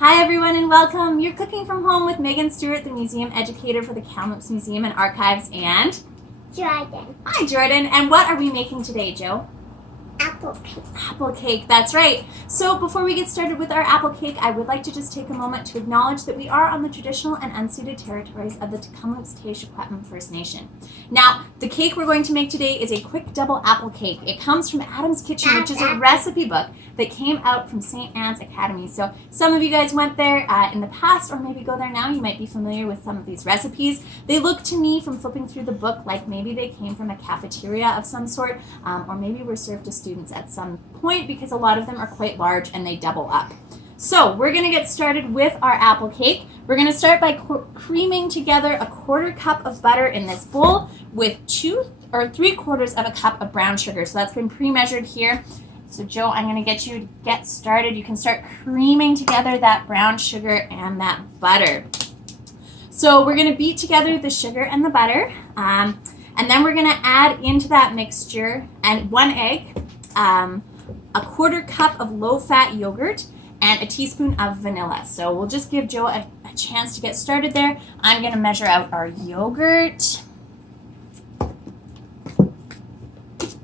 Hi everyone and welcome. You're cooking from home with Megan Stewart, the museum educator for the Kamloops Museum and Archives, and Jordan. Hi Jordan. And what are we making today, Joe? Apple cake. Apple cake, that's right. So before we get started with our apple cake, I would like to just take a moment to acknowledge that we are on the traditional and unceded territories of the Kamloops First Nation. Now, the cake we're going to make today is a quick double apple cake. It comes from Adam's Kitchen, which is a recipe book that came out from St. Anne's Academy. So some of you guys went there in the past, or maybe go there now. You might be familiar with some of these recipes. They look to me, from flipping through the book, like maybe they came from a cafeteria of some sort, or maybe were served to students at some point, because a lot of them are quite large and they double up. So we're going to get started with our apple cake. We're going to start by creaming together a 1/4 cup of butter in this bowl with 2 or 3/4 of a cup of brown sugar. So that's been pre-measured here. So Joe, I'm going to get you to get started. You can start creaming together that brown sugar and that butter. So we're going to beat together the sugar and the butter, and then we're going to add into that mixture and 1 egg, a 1/4 cup of low-fat yogurt, and a teaspoon of vanilla. So we'll just give Joe a chance to get started there. I'm going to measure out our yogurt.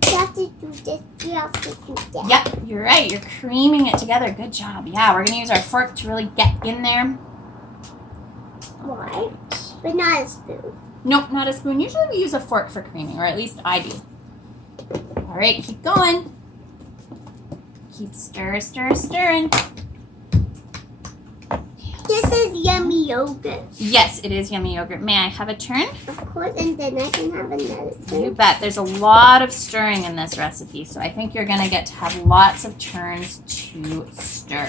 You have to do this. You have to do that. Yep, you're right. You're creaming it together. Good job. Yeah, we're going to use our fork to really get in there. Why? But not a spoon. Nope, not a spoon. Usually we use a fork for creaming, or at least I do. All right, keep going. Keep stirring. This is yummy yogurt. Yes, it is yummy yogurt. May I have a turn? Of course, and then I can have another You turn. bet. There's a lot of stirring in this recipe, so I think you're going to get to have lots of turns to stir.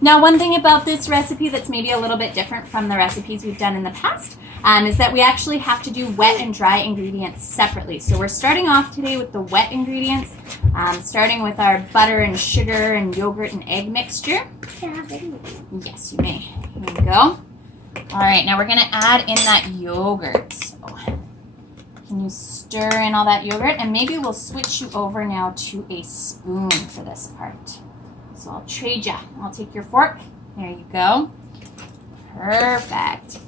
Now, one thing about this recipe that's maybe a little bit different from the recipes we've done in the past is that we actually have to do wet and dry ingredients separately. So we're starting off today with the wet ingredients, starting with our butter and sugar and yogurt and egg mixture. Can I have it? Yes, you may. Here you go. All right, now we're going to add in that yogurt. So can you stir in all that yogurt? And maybe we'll switch you over now to a spoon for this part. So I'll trade you. I'll take your fork. There you go. Perfect.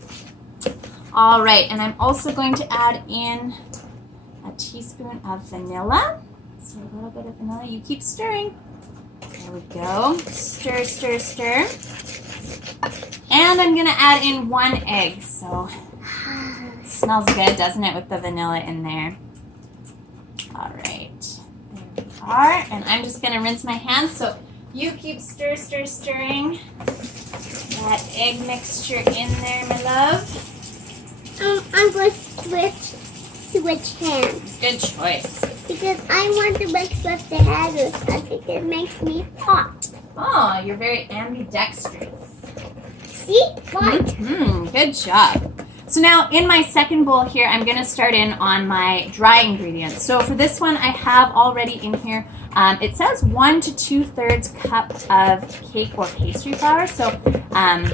All right, and I'm also going to add in a teaspoon of vanilla. So a little bit of vanilla. You keep stirring. There we go. Stir. And I'm going to add in 1 egg. So it smells good, doesn't it, with the vanilla in there? All right. There we are. And I'm just going to rinse my hands. So you keep stirring that egg mixture in there, my love. I'm going to switch hands. Good choice. Because I want to mix with the head. I think it makes me hot. Oh, you're very ambidextrous. See? What? Good job. So now in my second bowl here, I'm going to start in on my dry ingredients. So for this one, I have already in here, it says 1 to 2/3 cup of cake or pastry flour. So I'm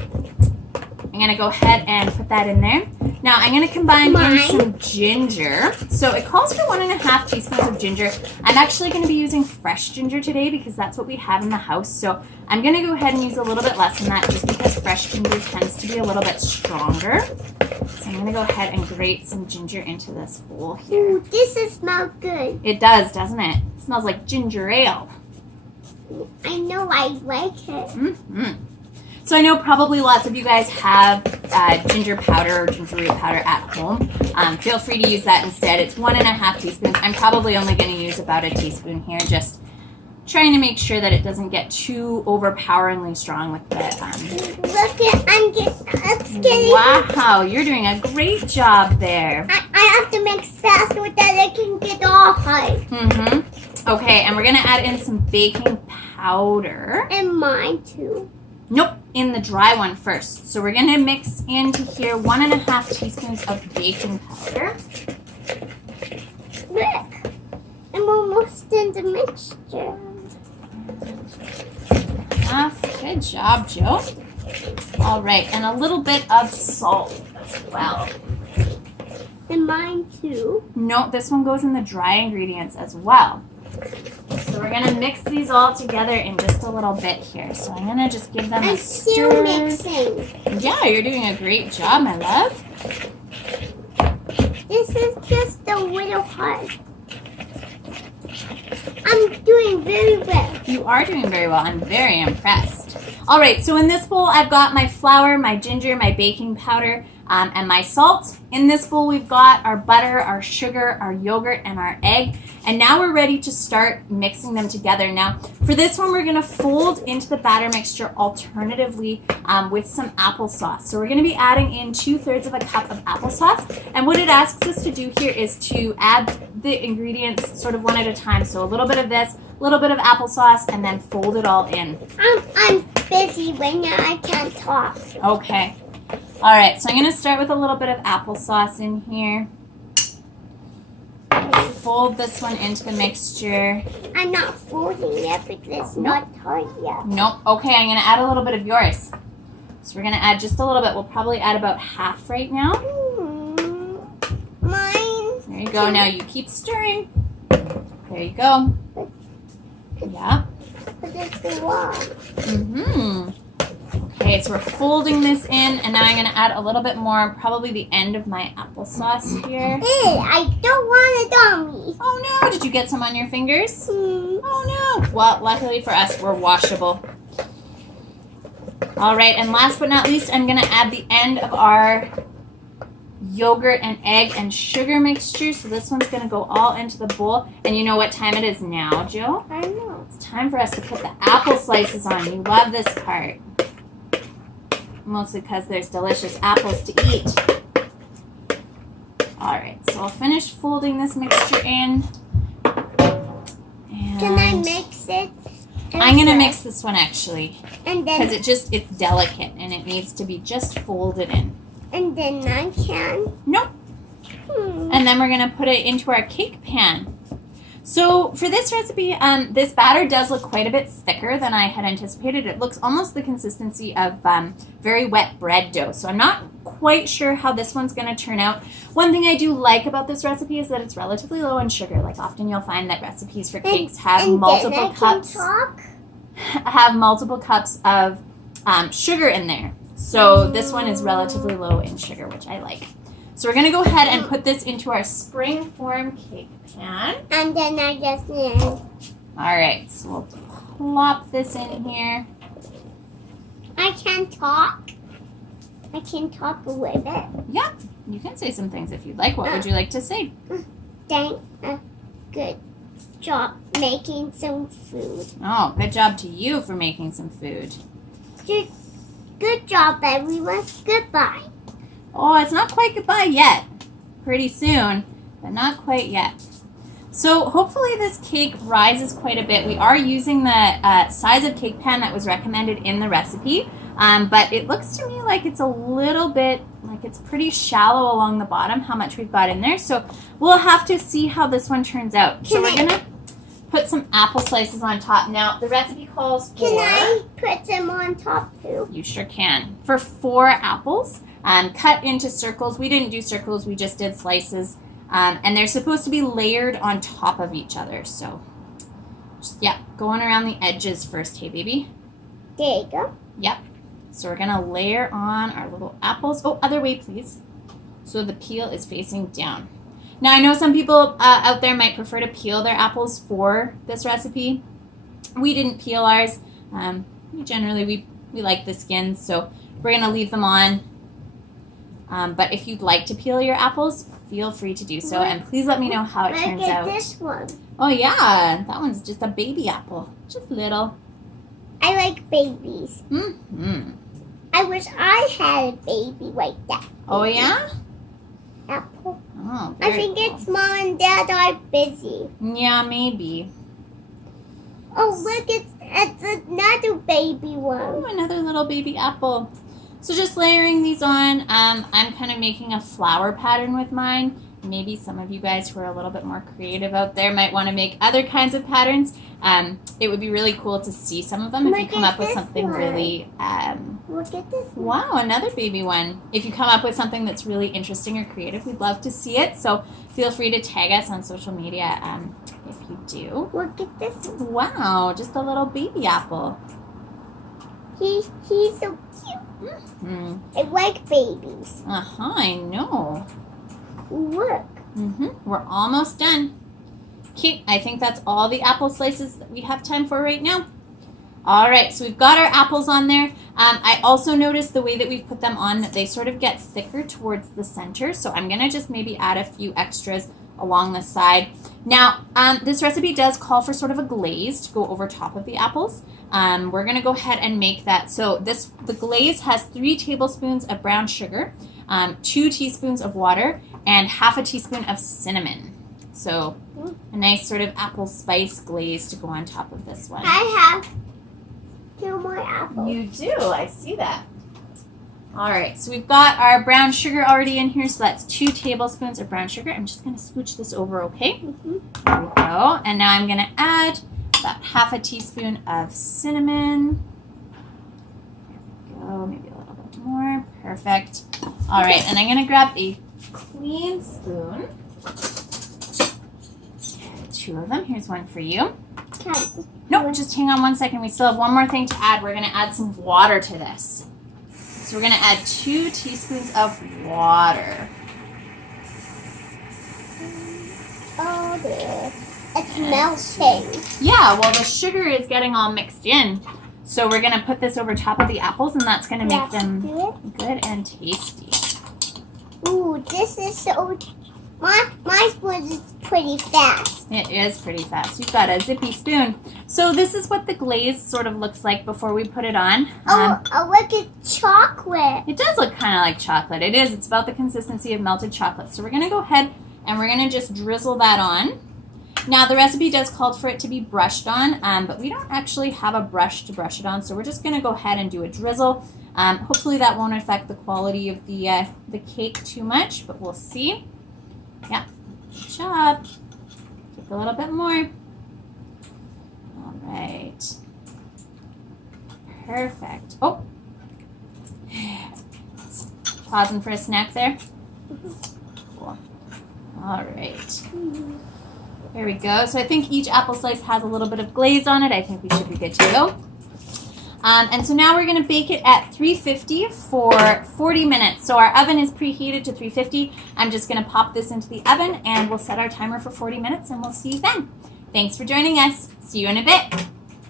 going to go ahead and put that in there. Now I'm going to combine in some ginger. So it calls for 1.5 teaspoons of ginger. I'm actually going to be using fresh ginger today because that's what we have in the house. So I'm going to go ahead and use a little bit less than that just because fresh ginger tends to be a little bit stronger. So I'm going to go ahead and grate some ginger into this bowl here. Ooh, this smells good. It does, doesn't it? It smells like ginger ale. I know, I like it. So I know probably lots of you guys have ginger powder or ginger root powder at home. Feel free to use that instead. It's 1.5 teaspoons. I'm probably only going to use about a teaspoon here, just trying to make sure that it doesn't get too overpoweringly strong with the... Look, it's getting... Wow, you're doing a great job there. I have to mix fast with that it can get all hot. Okay, and we're going to add in some baking powder. And mine too. Nope, in the dry one first. So we're going to mix into here 1.5 teaspoons of baking powder. Look, I'm almost in the mixture. Good job, Joe. All right, and a little bit of salt as well. And mine too. No, this one goes in the dry ingredients as well. So we're going to mix these all together in just a little bit here. So I'm going to just give them a I'm stir. still mixing. Yeah, you're doing a great job, my love. This is just a little hard. I'm doing very well. You are doing very well. I'm very impressed. All right, so in this bowl, I've got my flour, my ginger, my baking powder, and my salt. In this bowl, we've got our butter, our sugar, our yogurt, and our egg. And now we're ready to start mixing them together. Now, for this one, we're gonna fold into the batter mixture alternatively with some applesauce. So we're gonna be adding in 2/3 of a cup of applesauce. And what it asks us to do here is to add the ingredients sort of one at a time. So a little bit of this, a little bit of applesauce, and then fold it all in. I'm busy right now. I can't talk. Okay. All right, so I'm gonna start with a little bit of applesauce in here. Fold this one into the mixture. I'm not folding yet because it's not hard yet. Nope. Okay, I'm gonna add a little bit of yours. So we're gonna add just a little bit. We'll probably add about half right now. Mine. There you go. Now you keep stirring. There you go. Yeah. But it's wrong. Mm-hmm. Okay, so we're folding this in, and now I'm gonna add a little bit more, probably the end of my applesauce here. Hey, I don't want it on me. Oh no, did you get some on your fingers? Mm. Oh no. Well, luckily for us, we're washable. All right, and last but not least, I'm gonna add the end of our yogurt and egg and sugar mixture. So this one's gonna go all into the bowl. And you know what time it is now, Joe? I know. It's time for us to put the apple slices on. You love this part. Mostly because there's delicious apples to eat. All right, so I'll finish folding this mixture in. And Can I mix it? I'm gonna mix this one actually, And because then, it's delicate and it needs to be just folded in. and then I can. Nope. And then we're gonna put it into our cake pan. So for this recipe, this batter does look quite a bit thicker than I had anticipated. It looks almost the consistency of very wet bread dough. So I'm not quite sure how this one's gonna turn out. One thing I do like about this recipe is that it's relatively low in sugar. Like often you'll find that recipes for cakes have and multiple then I cups. Can talk? Have multiple cups of sugar in there. So this one is relatively low in sugar, which I like. So we're gonna go ahead and put this into our spring form cake pan. And then I just need. All right, so we'll plop this in here. I can talk. I can talk a little bit. Yeah, you can say some things if you'd like. What would you like to say? Good job making some food. Oh, good job to you for making some food. Good job, everyone. Goodbye. Oh, it's not quite goodbye yet. Pretty soon, but not quite yet. So hopefully this cake rises quite a bit. We are using the size of cake pan that was recommended in the recipe, but it looks to me like it's a little bit, like it's pretty shallow along the bottom, how much we've got in there. So we'll have to see how this one turns out. So we're gonna put some apple slices on top. Now, the recipe calls for... Can I put them on top too? You sure can. For 4 apples, cut into circles. We didn't do circles, we just did slices. And they're supposed to be layered on top of each other. So, just, yeah, going around the edges first, hey baby. There you go. Yep. So we're gonna layer on our little apples. Oh, other way, please. So the peel is facing down. Now, I know some people out there might prefer to peel their apples for this recipe. We didn't peel ours. We like the skins, so we're gonna leave them on. But if you'd like to peel your apples, feel free to do so, and please let me know how it turns out. Look at this one. Oh yeah, that one's just a baby apple, just little. I like babies. Mm-hmm. I wish I had a baby like that. Oh yeah? Apple. Oh, I very think cool. it's mom and dad are busy. Yeah, maybe. Oh, look, it's another baby Oh, one. another little baby apple. So just layering these on, I'm kind of making a flower pattern with mine. maybe some of you guys who are a little bit more creative out there might want to make other kinds of patterns. It would be really cool to see some of them if you come up with something really... Look at this one. Wow, another baby one. If you come up with something that's really interesting or creative, we'd love to see it. So feel free to tag us on social media if you do. Look at this one. Wow, just a little baby apple. He's so cute. Mm-hmm. I like babies. I know. Look. We're almost done. Okay, I think that's all the apple slices that we have time for right now. All right, so we've got our apples on there. I also noticed the way that we've put them on, that they sort of get thicker towards the center. So I'm gonna just maybe add a few extras along the side. Now, this recipe does call for sort of a glaze to go over top of the apples. We're gonna go ahead and make that. So the glaze has 3 tablespoons of brown sugar, 2 teaspoons of water, and half a teaspoon of cinnamon. So a nice sort of apple spice glaze to go on top of this one. I have 2 more apples. You do, I see that. All right, so we've got our brown sugar already in here, so that's 2 tablespoons of brown sugar. I'm just gonna scooch this over, okay? There we go. And now I'm gonna add about half a teaspoon of cinnamon. There we go, maybe a little bit more. Perfect. All right, and I'm gonna grab a clean spoon. 2 of them. Here's one for you. Nope, just hang on one second. We still have one more thing to add. We're gonna add some water to this. So we're gonna add 2 teaspoons of water. Oh dear. It's melting. Yeah, well the sugar is getting all mixed in. So we're gonna put this over top of the apples, and that's gonna make them good and tasty. Ooh, this is so... My spoon is pretty fast. It is pretty fast. You've got a zippy spoon. So this is what the glaze sort of looks like before we put it on. Look at chocolate. It does look kind of like chocolate. It is. It's about the consistency of melted chocolate. So we're going to go ahead and we're going to just drizzle that on. Now the recipe does call for it to be brushed on, but we don't actually have a brush to brush it on. So we're just going to go ahead and do a drizzle. Hopefully that won't affect the quality of the cake too much, but we'll see. Yeah, good job. Take a little bit more. All right. Perfect. Oh, pausing for a snack there. Cool. All right. There we go. So I think each apple slice has a little bit of glaze on it. I think we should be good to go. And so now we're going to bake it at 350 for 40 minutes. So our oven is preheated to 350. I'm just going to pop this into the oven and we'll set our timer for 40 minutes and we'll see you then. Thanks for joining us. See you in a bit.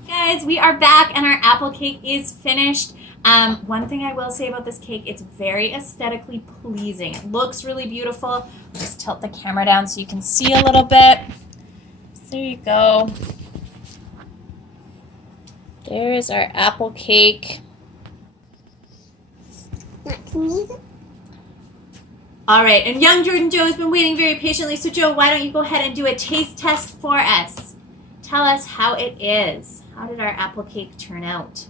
Guys, we are back and our apple cake is finished. One thing I will say about this cake, it's very aesthetically pleasing. It looks really beautiful. Just tilt the camera down so you can see a little bit. So there you go. There's our apple cake. All right, and young Jordan Joe has been waiting very patiently. So Joe, why don't you go ahead and do a taste test for us? Tell us how it is. How did our apple cake turn out?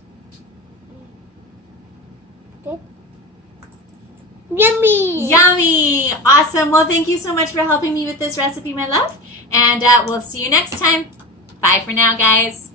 Good. Yummy! Yummy! Awesome. Well, thank you so much for helping me with this recipe, my love. And we'll see you next time. Bye for now, guys.